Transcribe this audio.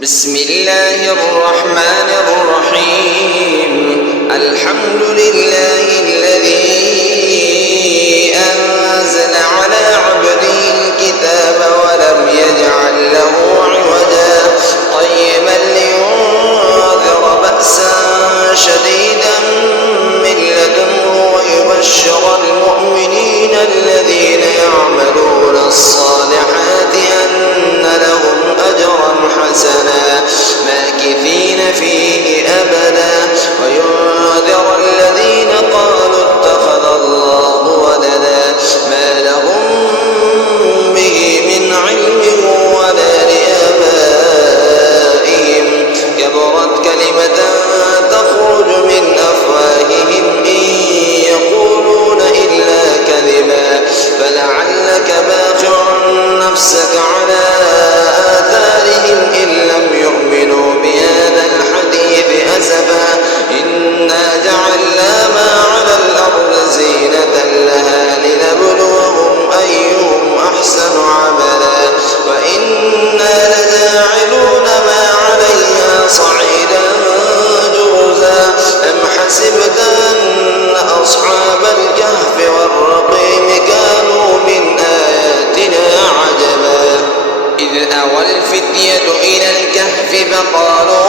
بسم الله الرحمن الرحيم. الحمد لله الذي أنزل على عبده الكتاب ولم يجعل له عوجا قيما لينذر بأسا شديدا من لدنه ويبشر المؤمنين الذين يعملون الصالحات أن لهم أجرا حسنا ماكثين فيه أبدا وينذر الذين قالوا اتخذ الله ولدا ما لهم به من علم ولا لآبائهم كبرت كلمة تخرج من أفواههم إن يقولون إلا كذبا فلعلك باخع نفسك على آثارهم إن لم يؤمنوا بهذا الحديث أسفا إنا جعلنا ما على الأرض زينة لها لنبلوهم أيهم أحسن عملا وإنا لجاعلون ما عليها صعيدا جرزا أم حسبت أن أصحاب الكهف والرقيم كانوا من آياتنا عجبا إذ أوى الفتية إلى الكهف فقالوا